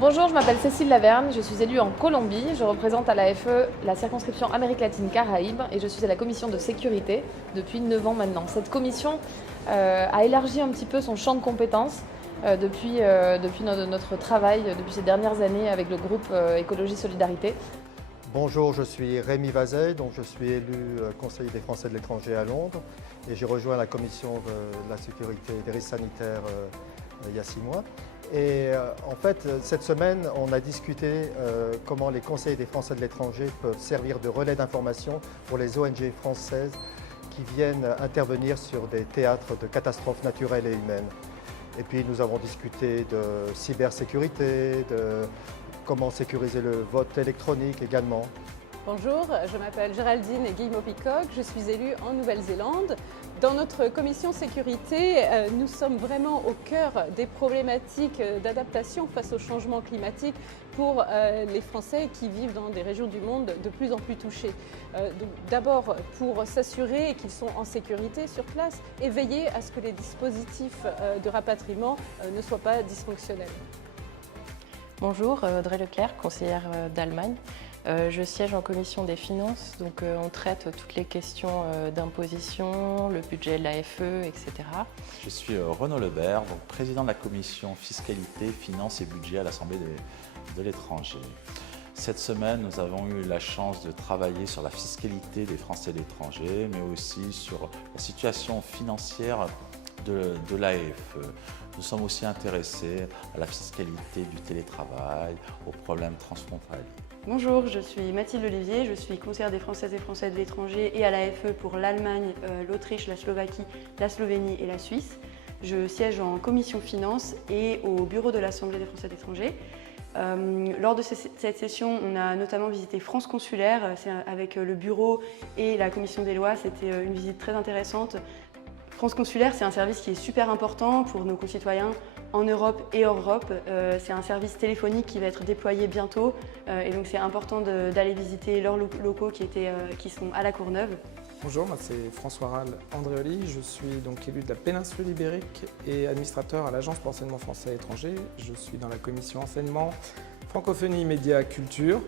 Bonjour, je m'appelle Cécile Laverne, je suis élue en Colombie, je représente à l'AFE la circonscription Amérique latine-Caraïbes et je suis à la commission de sécurité depuis 9 ans maintenant. Cette commission a élargi un petit peu son champ de compétences depuis notre travail depuis ces dernières années avec le groupe Écologie Solidarité. Bonjour, je suis Rémi Vazey, donc je suis élu conseiller des Français de l'étranger à Londres et j'ai rejoint la commission de la sécurité et des risques sanitaires il y a 6 mois. Et en fait, cette semaine, on a discuté comment les conseillers des Français de l'étranger peuvent servir de relais d'information pour les ONG françaises qui viennent intervenir sur des théâtres de catastrophes naturelles et humaines. Et puis nous avons discuté de cybersécurité, de comment sécuriser le vote électronique également. Bonjour, je m'appelle Géraldine Guillemot-Picoq, je suis élue en Nouvelle-Zélande. Dans notre commission sécurité, nous sommes vraiment au cœur des problématiques d'adaptation face au changement climatique pour les Français qui vivent dans des régions du monde de plus en plus touchées. D'abord pour s'assurer qu'ils sont en sécurité sur place et veiller à ce que les dispositifs de rapatriement ne soient pas dysfonctionnels. Bonjour, Audrey Leclerc, conseillère d'Allemagne. Je siège en commission des finances, donc on traite toutes les questions d'imposition, le budget de l'AFE, etc. Je suis Renaud Lebert, donc président de la commission fiscalité, finances et budget à l'Assemblée de l'étranger. Cette semaine, nous avons eu la chance de travailler sur la fiscalité des Français de l'étranger, mais aussi sur la situation financière de l'AFE. Nous sommes aussi intéressés à la fiscalité du télétravail, aux problèmes transfrontaliers. Bonjour, je suis Mathilde Olivier, je suis conseillère des Françaises et Français de l'étranger et à l'AFE pour l'Allemagne, l'Autriche, la Slovaquie, la Slovénie et la Suisse. Je siège en commission finance et au bureau de l'Assemblée des Français de l'étranger. Lors de cette session, on a notamment visité France Consulaire avec le bureau et la commission des lois. C'était une visite très intéressante. France Consulaire, c'est un service qui est super important pour nos concitoyens en Europe et hors Europe. C'est un service téléphonique qui va être déployé bientôt et donc c'est important d'aller visiter leurs locaux qui sont à la Courneuve. Bonjour, moi c'est François Rall Andréoli, je suis donc élu de la péninsule ibérique et administrateur à l'Agence pour l'enseignement français à l'étranger. Je suis dans la commission enseignement, francophonie, médias, culture,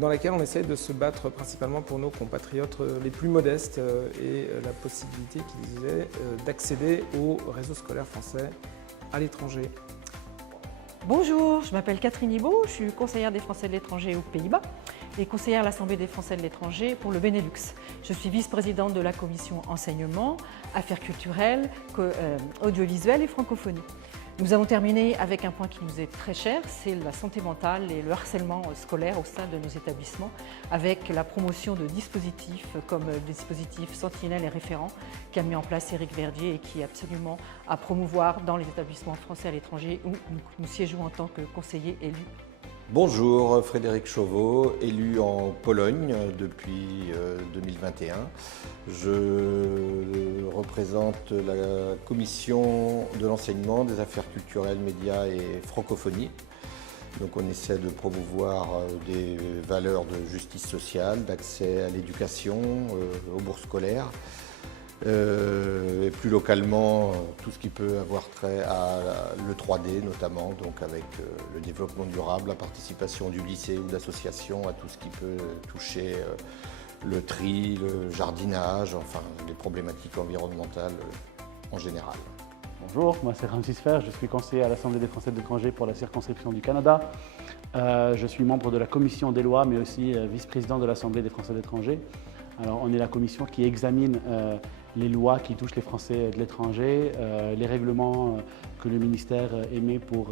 dans laquelle on essaie de se battre principalement pour nos compatriotes les plus modestes et la possibilité qu'ils aient d'accéder au réseau scolaire français à l'étranger. Bonjour, je m'appelle Catherine Ibaud, je suis conseillère des Français de l'étranger aux Pays-Bas et conseillère à l'Assemblée des Français de l'étranger pour le Benelux. Je suis vice-présidente de la commission enseignement, affaires culturelles, audiovisuelles et francophonie. Nous avons terminé avec un point qui nous est très cher, c'est la santé mentale et le harcèlement scolaire au sein de nos établissements, avec la promotion de dispositifs comme le dispositif Sentinelle et Référent qu'a mis en place Éric Verdier et qui est absolument à promouvoir dans les établissements français à l'étranger où nous siégeons en tant que conseillers élus. Bonjour, Frédéric Chauveau, élu en Pologne depuis 2021. Je représente la commission de l'enseignement, des affaires culturelles, médias et francophonie. Donc on essaie de promouvoir des valeurs de justice sociale, d'accès à l'éducation, aux bourses scolaires. Et plus localement, tout ce qui peut avoir trait à le 3D notamment, donc avec le développement durable, la participation du lycée ou d'associations à tout ce qui peut toucher le tri, le jardinage, enfin les problématiques environnementales en général. Bonjour, moi c'est Ramsis Fer, je suis conseiller à l'Assemblée des Français de l'étranger pour la circonscription du Canada. Je suis membre de la commission des lois mais aussi vice-président de l'Assemblée des Français de l'étranger. Alors, on est la commission qui examine les lois qui touchent les Français de l'étranger, les règlements que le ministère émet pour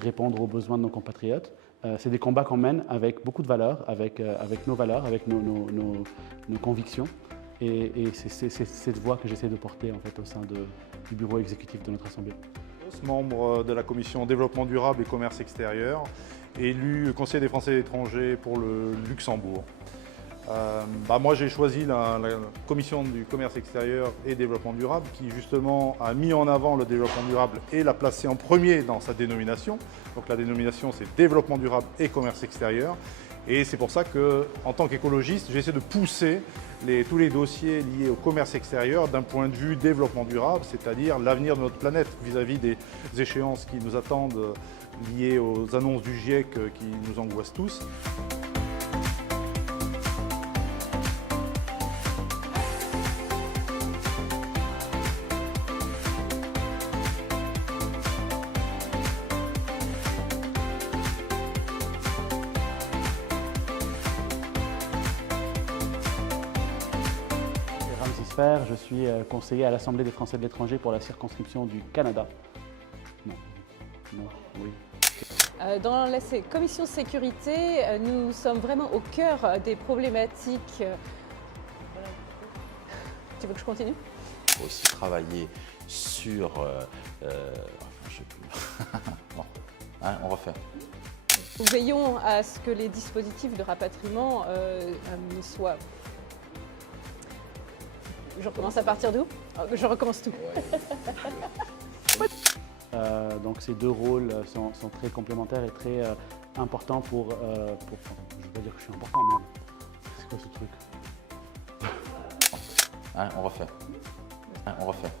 répondre aux besoins de nos compatriotes. C'est des combats qu'on mène avec beaucoup de valeurs, avec nos valeurs, avec nos convictions. Et c'est cette voix que j'essaie de porter en fait, au sein du bureau exécutif de notre Assemblée. Membre de la commission développement durable et commerce extérieur, élu conseiller des Français de l'étranger pour le Luxembourg. Moi j'ai choisi la commission du commerce extérieur et développement durable qui justement a mis en avant le développement durable et l'a placé en premier dans sa dénomination. Donc la dénomination c'est développement durable et commerce extérieur. Et c'est pour ça qu'en tant qu'écologiste, j'essaie de pousser tous les dossiers liés au commerce extérieur d'un point de vue développement durable, c'est-à-dire l'avenir de notre planète vis-à-vis des échéances qui nous attendent liées aux annonces du GIEC qui nous angoissent tous. Je suis conseiller à l'Assemblée des Français de l'étranger pour la circonscription du Canada. Non. Non. Oui. Dans la commission sécurité, nous sommes vraiment au cœur des problématiques. Tu veux que je continue? Il faut aussi travailler sur... je sais plus. Bon, hein, on refait. Nous veillons à ce que les dispositifs de rapatriement soient... Je recommence à partir d'où? Je recommence tout. Donc ces deux rôles sont très complémentaires et très importants pour... je ne veux pas dire que je suis important, mais c'est quoi ce truc? Hein, on refait. Hein, on refait.